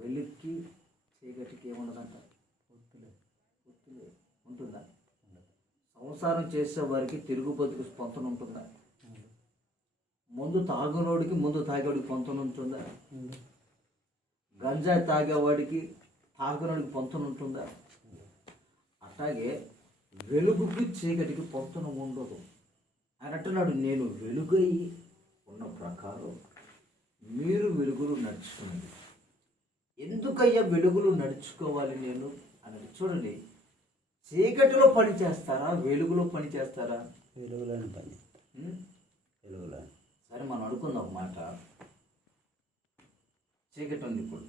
వెలుక్కి చీకటికి ఏముండదంట? పొత్తులే ఉంటుందా? సంసారం చేసే వారికి తిరుగు బతుకు స్పందన ఉంటుందా? ముందు తాగునోడికి ముందు తాగేవాడికి పొంతన ఉంటుందా? గంజాయి తాగేవాడికి తాగునోడికి పొంతన ఉంటుందా? అట్లాగే వెలుగుకి చీకటికి పొంతన ఉండదు. ఆయన అంటున్నాడు నేను వెలుగై ఉన్న ప్రకారం మీరు వెలుగులు నడుచుకున్నది ఎందుకయ్యా వెలుగులు నడుచుకోవాలి నేను అని చూడండి. చీకటిలో పని చేస్తారా? వెలుగులో పని చేస్తారా? వెలుగులోని పని? వెలుగులో సరే మనం అనుకుందాం ఒక మాట. చీకటి ఉంది ఇప్పుడు.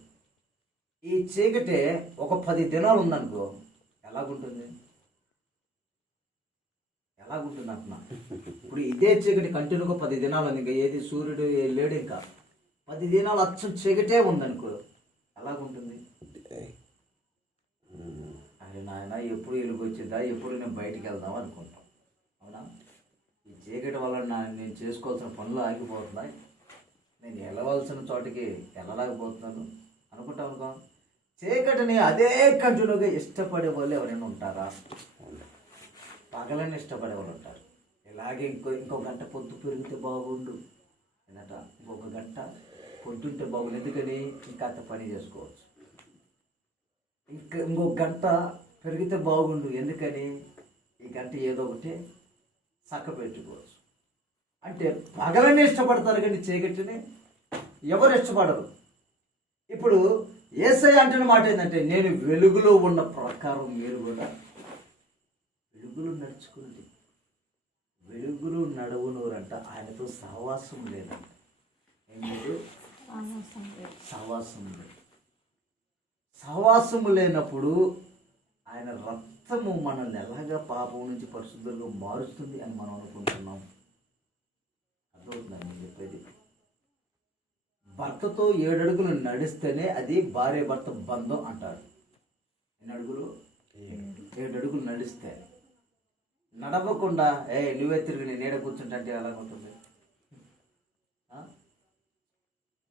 ఈ చీకటి ఒక పది దినాలు ఉందనుకో ఎలాగుంటుంది? ఎలాగుంటుంది అంటున్నా. ఇప్పుడు ఇదే చీకటి కంటిన్యూగా పది దినాలు ఉంది ఇంకా ఏది సూర్యుడు లేడు ఇంకా. పది దినాలు అచ్చం చీకటే ఉందనుకో ఎలాగుంటుంది అరే నాయన ఎప్పుడు వెలుగు వచ్చిందా? ఎప్పుడు నేను బయటికి వెళ్దాం అనుకుంటాం. అవునా? ఈ చీకటి వల్ల నా నేను చేసుకోవాల్సిన పనులు ఆగిపోతున్నాయి. నేను వెళ్ళవలసిన చోటికి వెళ్ళలేకపోతున్నాను. అనుకుంటాం అనుకో చీకటిని అదే కంటిన్యూగా ఇష్టపడే వాళ్ళు ఎవరైనా ఉంటారా? పగలని ఇష్టపడే వాళ్ళు ఉంటారు. ఇలాగే ఇంకో ఇంకో గంట పొద్దు పెరిగితే బాగుండు. ఏంటంట? ఇంకొక గంట పొద్దుంటే బాగుండు ఎందుకని? ఇంకా అంత పని చేసుకోవచ్చు. ఇంకా ఇంకో గంట పెరిగితే బాగుండు. ఎందుకని? ఈ గంట ఏదో ఒకటి చక్క పెట్టుకోవచ్చు. అంటే పగలనే ఇష్టపడతారు కానీ చీకటిని ఎవరు ఇష్టపడరు. ఇప్పుడు ఏసై అంటున్న మాట ఏంటంటే నేను వెలుగులో ఉన్న ప్రకారం మీరు కూడా వెలుగులో నడుచుకోండి. వెలుగులు నడవునూరంట. ఆయనతో సహవాసం లేదంట. ఏం లేదు సహవాసం లేదు సహవాసము లేనప్పుడు ఆయన రక్తము మనల్ని ఎలాగా పాపం నుంచి పరిశుద్ధంగా మారుస్తుంది అని మనం అనుకుంటున్నాం? అర్థమవుతుందండి నేను చెప్పేది? భర్తతో ఏడు అడుగులు నడిస్తేనే అది భార్య భర్త బంధం అంటారు. ఎన్ని అడుగులు? ఏడు. అడుగులు నడిస్తే. నడవకుండా ఏ నువ్వే తిరిగి నేను నీడ కూర్చుంటా అంటే ఎలాగుంటుంది ఆ?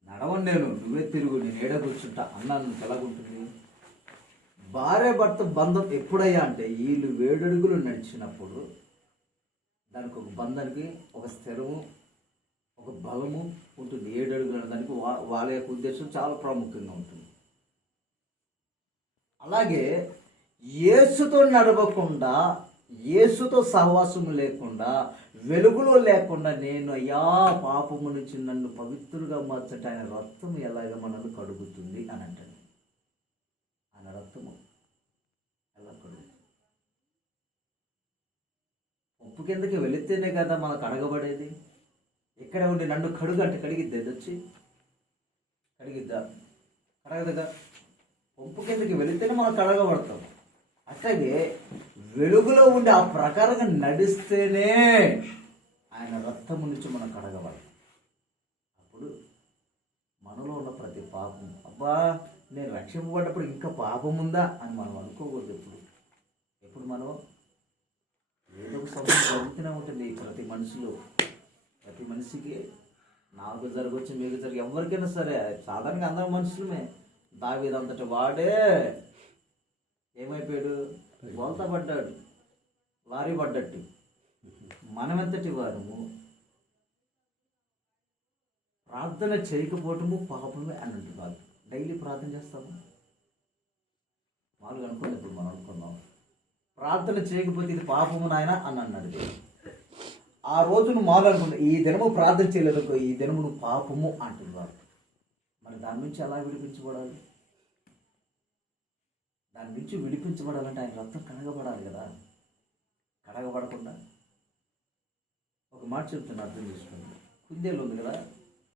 నడవను నేను నువ్వే తిరుగు నేను ఏడ కూర్చుంటా అన్నాను ఎలాగుంటుంది భార్య భర్త బంధం ఎప్పుడయ్యా అంటే వీళ్ళు వేడడుగులు నడిచినప్పుడు దానికి ఒక బంధానికి ఒక స్థిరము ఒక బలము ఉంటుంది. ఏడడుగులు అనే దానికి వా వాళ్ళ యొక్క ఉద్దేశం చాలా ప్రాముఖ్యంగా ఉంటుంది. అలాగే యేసుతో నడవకుండా యేసుతో సహవాసం లేకుండా వెలుగులో లేకుండా నేను అయ్యా పాపము నుంచి నన్ను పవిత్రుడుగా మార్చట ఆయన రక్తం ఎలాగ మనల్ని కడుగుతుంది అని అంటాడు. ఆయన రక్తము ఎలా కడుగుతుంది? ఉప్పు కిందకి వెళితేనే కదా మనకు అడగబడేది. ఇక్కడ ఉండి నన్ను కడుగు అంటే కడిగిద్ది వచ్చి కడిగిద్దా? కడగదుగా? పంపు కిందకి వెళితేనే మనం కడగబడతాం అట్లాగే వెలుగులో ఉండి ఆ ప్రకారంగా నడిస్తేనే ఆయన రక్తము నుంచి మనం కడగవాలి. అప్పుడు మనలో ఉన్న ప్రతి పాపం అబ్బా నేను రక్షింపబడ్డప్పుడు ఇంకా పాపం ఉందా? అని మనం అనుకోకూడదు ఎప్పుడు. ఎప్పుడు మనం? ఏదో ఒక సమయం జరుగుతూనే ఉంటుంది ప్రతి మనిషిలో. ప్రతి మనిషికి నాకు జరగవచ్చు మీకు జరగ ఎవరికైనా సరే సాధారణంగా అందరం మనుషులమే. దావిదంతటి వాడే ఏమైపోయాడు? బోల్తా పడ్డాడు. లారీ పడ్డట్టు. మనమెంతటి వారము ప్రార్థన చేయకపోవటము పాపమే అని అంటున్నారు డైలీ ప్రార్థన చేస్తాము వాళ్ళు అనుకోండి ఇప్పుడు మనం అనుకుందాం. ప్రార్థన చేయకపోతే ఇది పాపము నాయన అని అన్నాడు ఆ రోజు నువ్వు మాలు అనుకున్నా ఈ దినము ప్రార్థన చేయలేదు ఈ దినము నువ్వు పాపము అంటున్నారు మరి దాని నుంచి ఎలా విడిపించబడాలి? దాని నుంచి విడిపించబడాలంటే ఆయన రక్తం కడగబడాలి కదా. కడగబడకుండా ఒక మాట చెప్తాను అర్థం చేసుకోండి. కుందేలు ఉంది కదా?